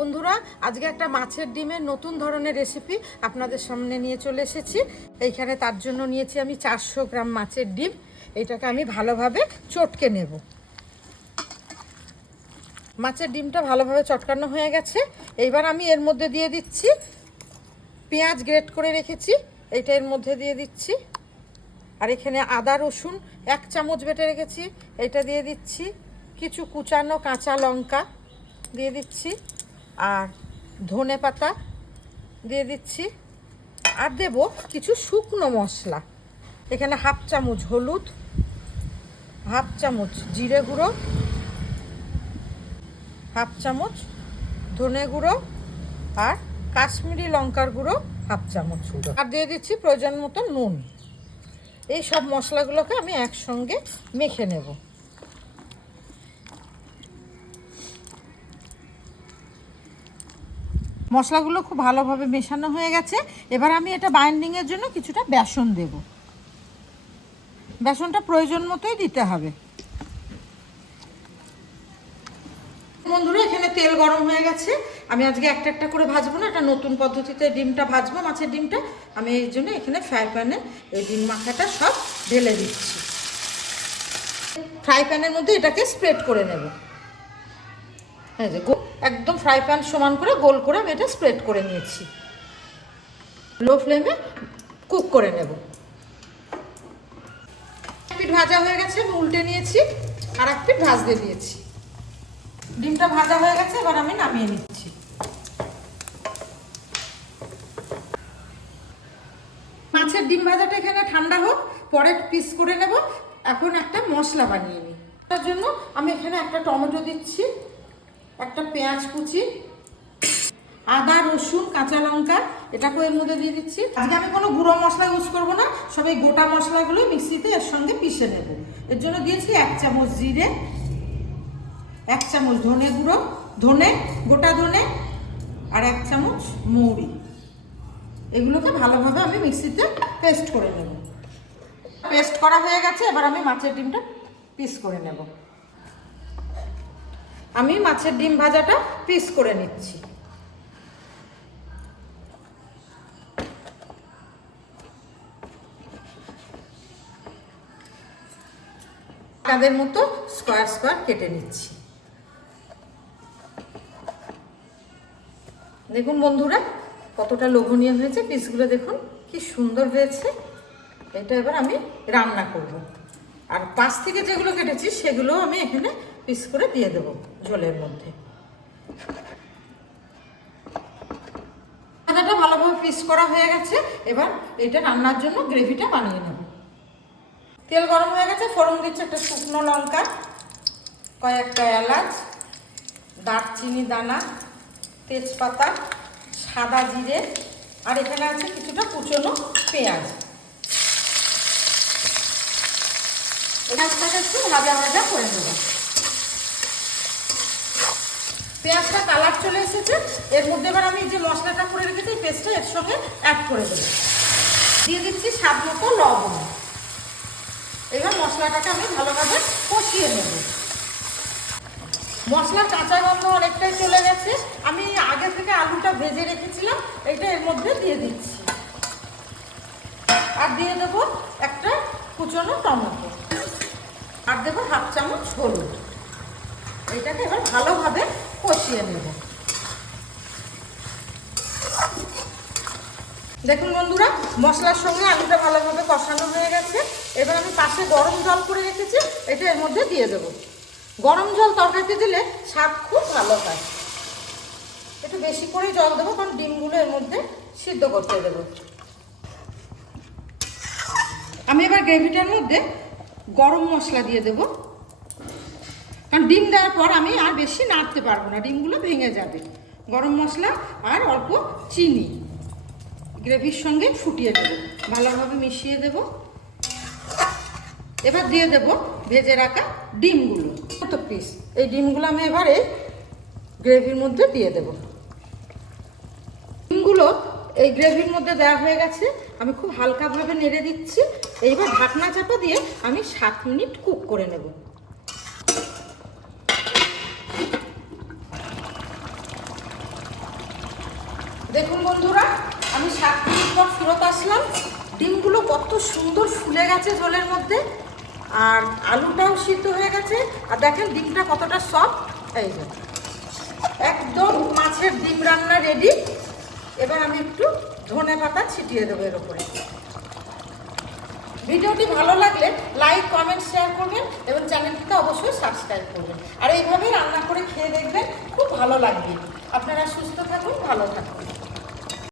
বন্ধুরা, আজকে একটা মাছের ডিমের নতুন ধরনের রেসিপি আপনাদের সামনে নিয়ে চলে এসেছি। এইখানে তার জন্য নিয়েছি আমি 400 গ্রাম মাছের ডিম। এটাকে আমি ভালোভাবে চটকে নেব। মাছের ডিমটা ভালোভাবে চটকানো হয়ে গেছে। এইবার আমি এর মধ্যে দিয়ে দিচ্ছি পেঁয়াজ গ্রেট করে রেখেছি, এইটা এর মধ্যে দিয়ে দিচ্ছি। আর এখানে আদা রসুন 1 চামচ বেটে রেখেছি, এটা দিয়ে দিচ্ছি। কিছু কুচানো কাঁচা লঙ্কা দিয়ে দিচ্ছি, আর ধনে পাতা দিয়ে দিচ্ছি, আর দেব কিছু শুকনো মশলা। এখানে 1/2 চামচ হলুদ, 1/2 চামচ জিরে গুঁড়ো, 1/2 চামচ ধনে গুঁড়ো, আর কাশ্মীরি লঙ্কার গুঁড়ো 1/2 চামচ গুঁড়ো, আর দিয়ে দিচ্ছি প্রয়োজন মতো নুন। এই সব মশলাগুলোকে আমি একসঙ্গে মেখে নেব। মশলাগুলো খুব ভালোভাবে মেশানো হয়ে গেছে। এবার আমি এটা বাইন্ডিংয়ের জন্য কিছুটা বেসন দেব। বেসনটা প্রয়োজন মতোই দিতে হবে। বন্ধুরা, এখানে তেল গরম হয়ে গেছে। আমি আজকে একটা একটা করে ভাজবো না, এটা নতুন পদ্ধতিতে ডিমটা ভাজবো, মাছের ডিমটা। আমি এই জন্য এখানে ফ্রাই প্যানে এই ডিম মাখাটা সব ঢেলে দিচ্ছি। ফ্রাই প্যানের মধ্যে এটাকে স্প্রেড করে নেব। হ্যাঁ, যে একদম ফ্রাই প্যান সমান করে গোল করে আমি এটা স্প্রেড করে নিয়েছি। লো ফ্লেমে কুক করে নেব। এক পিঠ ভাজা হয়ে গেছে, আমি উল্টে নিয়েছি, আর এক পিঠ ভাজতে দিয়েছি। ডিমটা ভাজা হয়ে গেছে, এবার আমি নামিয়ে নিচ্ছি। মাছের ডিম ভাজাটা এখানে ঠান্ডা হোক, পরে পিস করে নেব। এখন একটা মশলা বানিয়ে নিই। তার জন্য আমি এখানে একটা টমেটো দিচ্ছি, একটা পেঁয়াজ কুচি, আদা রসুন কাঁচা লঙ্কা এটাকে এর মধ্যে দিয়ে দিচ্ছি। আজকে আমি কোনো গুঁড়ো মশলা ইউজ করবো না, সবাই গোটা মশলাগুলো মিক্সিতে এর সঙ্গে পিষে নেব। এর জন্য দিয়েছি 1 চামচ জিরে, 1 চামচ ধনে গুঁড়ো, গোটা ধনে, আর 1 চামচ মৌরি। এগুলোকে ভালোভাবে আমি মিক্সিতে পেস্ট করে নেব। পেস্ট করা হয়ে গেছে, এবার আমি মাছের ডিমটা পিস করে নেব। আমি মাছের ডিম ভাজাটা পিস করে নিচ্ছি। তাদের মতো স্কোয়ার স্কোয়ার কেটে নিচ্ছি। দেখুন বন্ধুরা, কতটা লোভনীয় হয়েছে পিসগুলো, দেখুন কি সুন্দর হয়েছে। এটা এবার আমি রান্না করব। আর পাশ থেকে যেগুলো কেটেছি সেগুলো আমি এখানে পিস করে দিয়ে দেব ঝোলের মধ্যে। ভাজাটা ভালোভাবে পিস করা হয়ে গেছে। এবার এটা রান্নার জন্য গ্রেভিটা বানিয়ে নেব। তেল গরম হয়ে গেছে, ফোড়ন দিচ্ছে একটা শুকনো লঙ্কা, কয়েকটা এলাচ, দারচিনি দানা, তেজপাতা, সাদা জিরে, আর এখানে আছে কিছুটা কুচনো পেঁয়াজ। পেঁয়াজটাকে একটু ভাজা ভাজা করে নেব। পেঁয়াজটা কালার চলে এসেছে, এর মধ্যে এবার আমি যে মশলাটা করে রেখেছি পেস্টটা এর সঙ্গে অ্যাড করে দেবো। দিয়ে দিচ্ছি স্বাদ মতো লবণ। এবার মশলাটাকে আমি ভালোভাবে কষিয়ে নেব। মশলার কাঁচা গন্ধ অনেকটাই চলে গেছে। আমি আগে থেকে আলুটা ভেজে রেখেছিলাম, এটা এর মধ্যে দিয়ে দিচ্ছি। আর দিয়ে দেবো একটা কুচনো টমেটো, আর দেবো 1/2 চামচ হলুদ। এটাকে এবার ভালোভাবে কষিয়ে নেব। দেখুন বন্ধুরা, মশলার সঙ্গে আলুটা ভালোভাবে কষানো হয়ে গেছে। এবার আমি পাশে গরম জল করে রেখেছি, এটা এর মধ্যে দিয়ে দেব। গরম জল তরকারিতে দিলে স্বাদ খুব ভালো হয়। একটু বেশি করে জল দেবো, কারণ ডিমগুলো এর মধ্যে সিদ্ধ করতে দেব। আমি এবার গ্রেভিটার মধ্যে গরম মশলা দিয়ে দেব, কারণ ডিম দেওয়ার পর আমি আর বেশি নাড়তে পারবো না, ডিমগুলো ভেঙে যাবে। গরম মশলা আর অল্প চিনি গ্রেভির সঙ্গে ফুটিয়ে দেব, ভালোভাবে মিশিয়ে দেব। এবার দিয়ে দেব ভেজে রাখা ডিমগুলো, কত পিস। এই ডিমগুলো আমি এবারে গ্রেভির মধ্যে দিয়ে দেব। ডিমগুলো এই গ্রেভির মধ্যে দেওয়া হয়ে গেছে, আমি খুব হালকাভাবে নেড়ে দিচ্ছি। এইবার ঢাকনা চাপা দিয়ে আমি 7 মিনিট কুক করে নেব। দেখুন বন্ধুরা, আমি 7 মিনিট পর ফেরত আসলাম। ডিমগুলো কত সুন্দর ফুলে গেছে ঝোলের মধ্যে, আর আলুটাও সিদ্ধ হয়ে গেছে। আর দেখেন ডিমটা কতটা সফট। এই যে একদম মাছের ডিম রান্না রেডি। এবার আমি একটু ধনে পাতা ছিটিয়ে দেবো এর উপরে। ভিডিওটি ভালো লাগলে লাইক, কমেন্ট, শেয়ার করবেন এবং চ্যানেলটিকে অবশ্যই সাবস্ক্রাইব করবেন। আর এইভাবেই রান্না করে খেয়ে দেখবেন, খুব ভালো লাগবে।